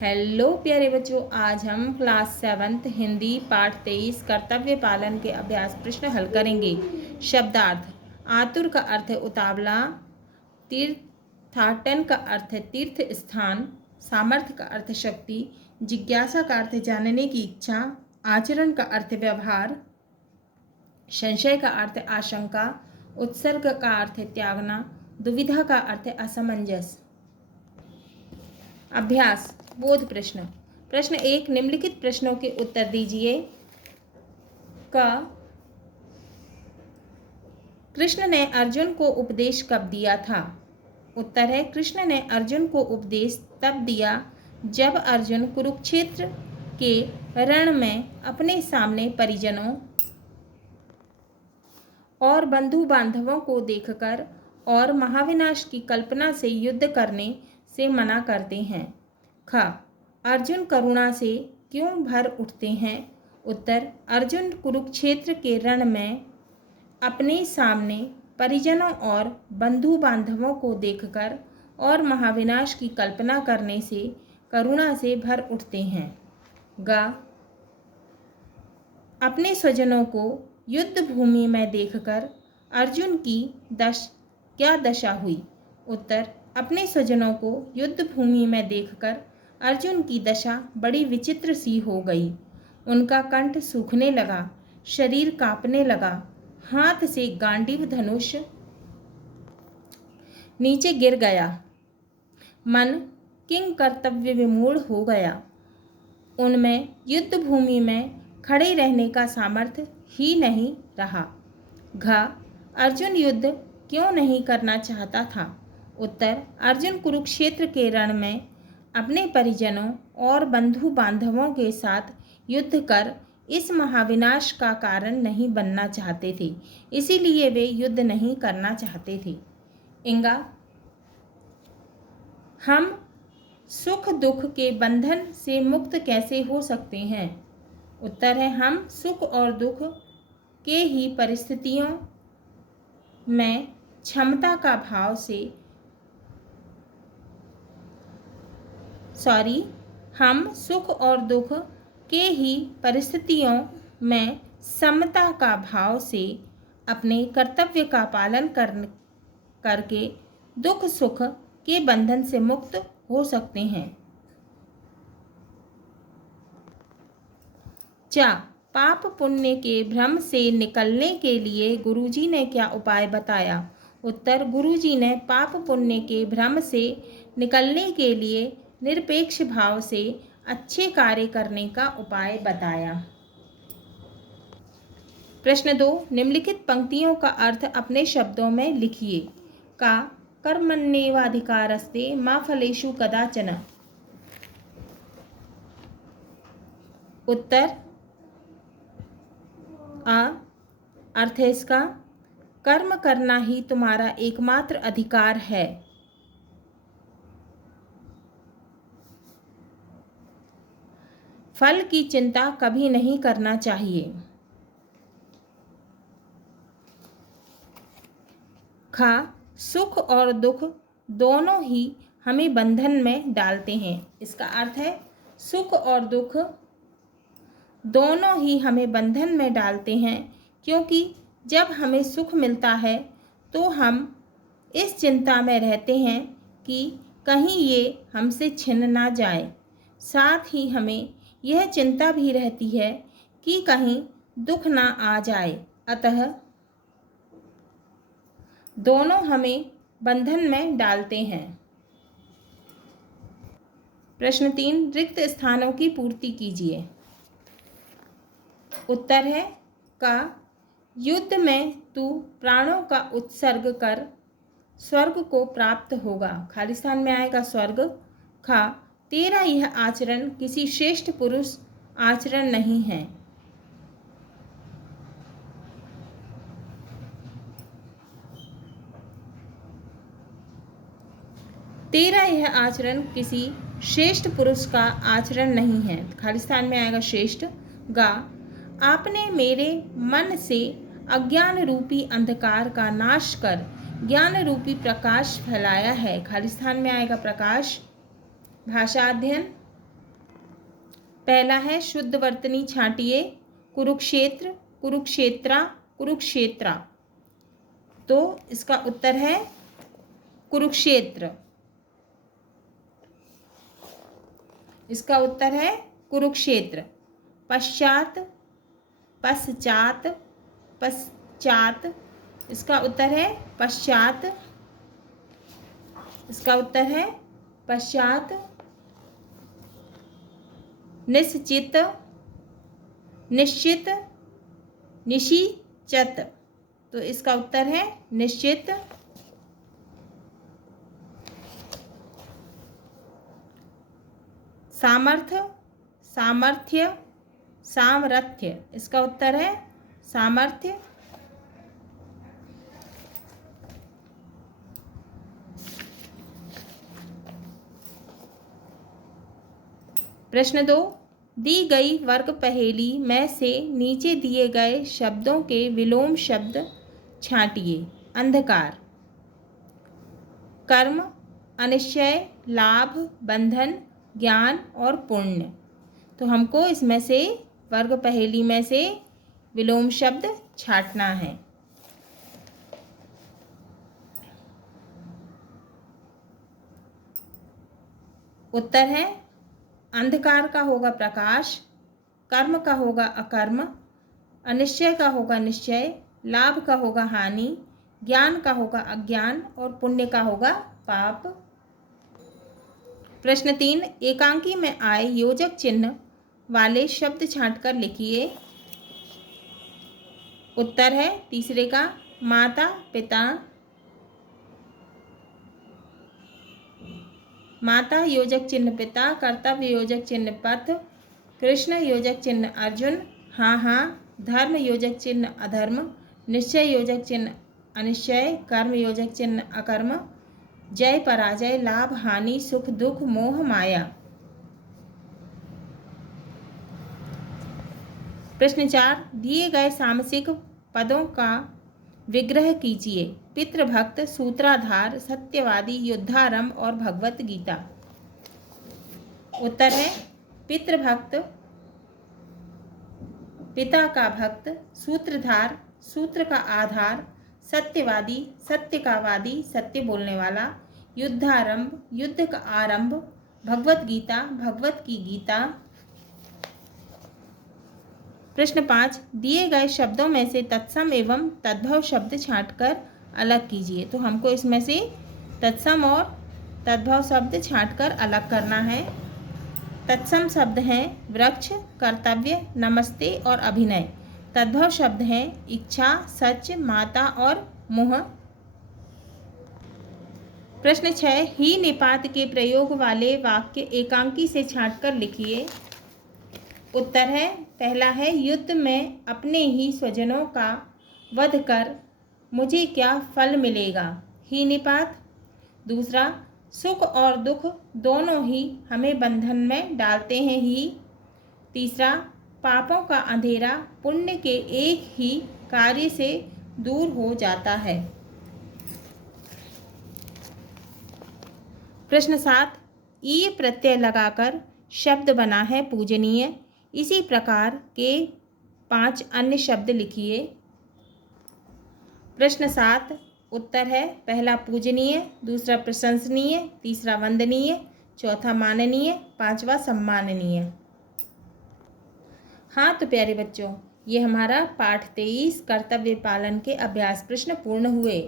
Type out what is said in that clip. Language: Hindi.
हेलो प्यारे बच्चों, आज हम क्लास 7th हिंदी पाठ 23 कर्तव्य पालन के अभ्यास प्रश्न हल करेंगे। शब्दार्थ: आतुर का अर्थ है उतावला, तीर्थाटन का अर्थ है तीर्थ स्थान, सामर्थ्य का अर्थ शक्ति, जिज्ञासा का अर्थ जानने की इच्छा, आचरण का अर्थ व्यवहार, संशय का अर्थ आशंका, उत्सर्ग का अर्थ त्यागना, दुविधा का अर्थ असमंजस। अभ्यास बोध प्रश्न। प्रश्न 1, निम्नलिखित प्रश्नों के उत्तर दीजिए। क, कृष्ण ने अर्जुन को उपदेश कब दिया था? उत्तर है, कृष्ण ने अर्जुन को उपदेश तब दिया जब अर्जुन कुरुक्षेत्र के रण में अपने सामने परिजनों और बंधु बांधवों को देखकर और महाविनाश की कल्पना से युद्ध करने से मना करते हैं। ख, अर्जुन करुणा से क्यों भर उठते हैं? उत्तर, अर्जुन कुरुक्षेत्र के रण में अपने सामने परिजनों और बंधु बांधवों को देखकर और महाविनाश की कल्पना करने से करुणा से भर उठते हैं। ग, अपने स्वजनों को युद्ध भूमि में देखकर अर्जुन की क्या दशा हुई? उत्तर, अपने स्वजनों को युद्ध भूमि में देखकर अर्जुन की दशा बड़ी विचित्र सी हो गई। उनका कंठ सूखने लगा, शरीर कांपने लगा, हाथ से गांडीव धनुष नीचे गिर गया, मन किंग कर्तव्य विमूढ़ हो गया। उनमें युद्ध भूमि में खड़े रहने का सामर्थ्य ही नहीं रहा। घ, अर्जुन युद्ध क्यों नहीं करना चाहता था? उत्तर, अर्जुन कुरुक्षेत्र के रण में अपने परिजनों और बंधु बांधवों के साथ युद्ध कर इस महाविनाश का कारण नहीं बनना चाहते थे, इसीलिए वे युद्ध नहीं करना चाहते थे। इंगा, हम सुख दुख के बंधन से मुक्त कैसे हो सकते हैं? उत्तर है, हम सुख और दुख के ही परिस्थितियों में क्षमता का भाव से हम सुख और दुख के ही परिस्थितियों में समता का भाव से अपने कर्तव्य का पालन करके दुख सुख के बंधन से मुक्त हो सकते हैं। चा, पाप पुण्य के भ्रम से निकलने के लिए गुरुजी ने क्या उपाय बताया? उत्तर, गुरुजी ने पाप पुण्य के भ्रम से निकलने के लिए निरपेक्ष भाव से अच्छे कार्य करने का उपाय बताया। प्रश्न 2, निम्नलिखित पंक्तियों का अर्थ अपने शब्दों में लिखिए। का, कर्मण्येवाधिकारस्ते मा फलेषु कदाचन। उत्तर आ, अर्थ है इसका, कर्म करना ही तुम्हारा एकमात्र अधिकार है। फल की चिंता कभी नहीं करना चाहिए। खा, सुख और दुख दोनों ही हमें बंधन में डालते हैं। इसका अर्थ है, सुख और दुख दोनों ही हमें बंधन में डालते हैं, क्योंकि जब हमें सुख मिलता है तो हम इस चिंता में रहते हैं कि कहीं ये हमसे छिन ना जाए। साथ ही हमें यह चिंता भी रहती है कि कहीं दुख ना आ जाए। अतः दोनों हमें बंधन में डालते हैं। प्रश्न 3, रिक्त स्थानों की पूर्ति कीजिए। उत्तर है, का, युद्ध में तू प्राणों का उत्सर्ग कर स्वर्ग को प्राप्त होगा। खाली स्थान में आएगा स्वर्ग। खा, तेरा यह आचरण किसी श्रेष्ठ पुरुष आचरण नहीं है। तेरा यह आचरण किसी श्रेष्ठ पुरुष का आचरण नहीं है। खाली स्थान में आएगा श्रेष्ठ। गा, आपने मेरे मन से अज्ञान रूपी अंधकार का नाश कर ज्ञान रूपी प्रकाश फैलाया है। खाली स्थान में आएगा प्रकाश। भाषा अध्ययन। पहला है शुद्ध वर्तनी छांटिए, कुरुक्षेत्र, कुरुक्षेत्रा, कुरुक्षेत्रा। तो इसका उत्तर है कुरुक्षेत्र। इसका उत्तर है कुरुक्षेत्र। पश्चात, पश्चात, पश्चात। इसका उत्तर है पश्चात। इसका उत्तर है पश्चात। निश्चित, निश्चित, निशिचत। तो इसका उत्तर है निश्चित। सामर्थ्य, सामर्थ्य, सामर्थ्य। इसका उत्तर है सामर्थ्य। प्रश्न 2, दी गई वर्ग पहेली में से नीचे दिए गए शब्दों के विलोम शब्द छांटिए। अंधकार, कर्म, अनिश्चय, लाभ, बंधन, ज्ञान और पुण्य। तो हमको इसमें से वर्ग पहेली में से विलोम शब्द छांटना है। उत्तर है अंधकार का होगा प्रकाश, कर्म का होगा अकर्म, अनिश्चय का होगा निश्चय, लाभ का होगा हानि, ज्ञान का होगा अज्ञान और पुण्य का होगा पाप। प्रश्न 3, एकांकी में आए योजक चिन्ह वाले शब्द छांटकर लिखिए। उत्तर है तीसरे का माता पिता। माता योजक चिन्ह पिता, कर्तव्य योजक चिन्ह पथ, कृष्ण योजक चिन्ह अर्जुन, हाँ हाँ, धर्म योजक चिन्ह अधर्म, निश्चय योजक चिन्ह अनिश्चय, कर्म योजक चिन्ह अकर्म, जय पराजय, लाभ हानि, सुख दुख, मोह माया। प्रश्न 4, दिए गए सामसिक पदों का विग्रह कीजिए। पितृभक्त, सूत्राधार, सत्यवादी, युद्धारंभ और भगवत गीता। उत्तर है पितृभक्त, पिता का भक्त, सूत्रधार, सूत्र का आधार, सत्यवादी, सत्य का वादी, सत्य बोलने वाला, युद्धारंभ, युद्ध का आरंभ, भगवत गीता, भगवत की गीता। प्रश्न 5, दिए गए शब्दों में से तत्सम एवं तद्भव शब्द छांटकर अलग कीजिए। तो हमको इसमें से तत्सम और तद्भव शब्द छांटकर अलग करना है। तत्सम शब्द हैं वृक्ष, कर्तव्य, नमस्ते और अभिनय। तद्भव शब्द हैं इच्छा, सच, माता और मुह। प्रश्न 6, ही निपात के प्रयोग वाले वाक्य एकांकी से छांटकर लिखिए। उत्तर है पहला है युद्ध में अपने ही स्वजनों का वध कर मुझे क्या फल मिलेगा, ही निपात। दूसरा, सुख और दुख दोनों ही हमें बंधन में डालते हैं, ही। तीसरा, पापों का अंधेरा पुण्य के एक ही कार्य से दूर हो जाता है। प्रश्न 7, ई प्रत्यय लगाकर शब्द बना है पूजनीय। इसी प्रकार के 5 अन्य शब्द लिखिए। प्रश्न 7, उत्तर है पहला पूजनीय, दूसरा प्रशंसनीय, तीसरा वंदनीय, चौथा माननीय, पांचवा सम्माननीय। हाँ तो प्यारे बच्चों, ये हमारा पाठ 23 कर्तव्य पालन के अभ्यास प्रश्न पूर्ण हुए।